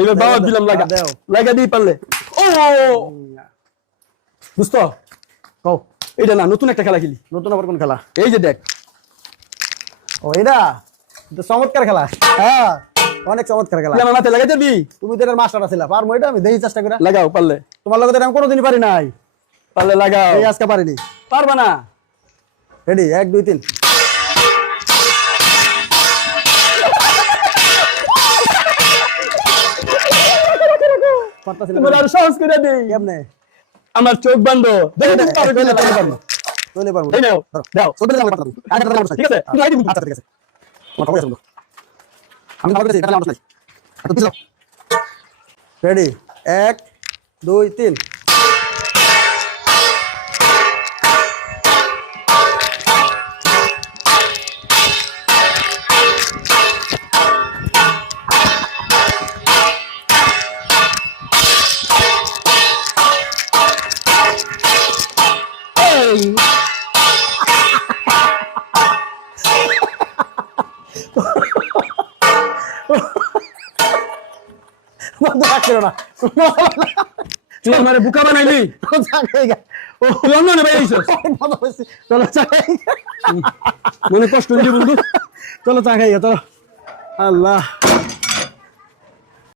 এবার বাবা দিলাম লাগা দাও লাগা দিই পারলে ও বুঝতো কও এটা না নতুন একটা খেলা খেলি নতুন আবার কোন খেলা এই যে দেখ ও এটা তো চমৎকার খেলা হ্যাঁ অনেক চমৎকার খেলা তুই আমার মাথায় লাগাই দিবি তুমি তো এর মাস্টার ছিলা পারমো এটা আমি দেখি চেষ্টা করে লাগাও পারলে তোমার লগে তো আমি কোনোদিনই পারি নাই পারলে লাগাও এই আজকে পারিনি পারবা না রেডি 1 2 3 তোমার আর সাহস করে দেই কেমনে আমার চোখ বন্ধ দেখো তুমি পারো কিনা পারবো চলে পারবো এই নাও দাও চলে যাবো ঠিক আছে তুমি আইডি আচ্ছা ঠিক আছে আমার খবর আছে বন্ধু আমি খবর করেছি এটা আমার নাই তো পিছাও রেডি 1 2 3 বন্ধু রাখছিলো না তুই আমার বুকা বানাইলি ও তুই অন্য বাইরেছিস চলো চা খাই মনে কষ্ট দিবি বন্ধু চলো চা খাই চলো আল্লাহ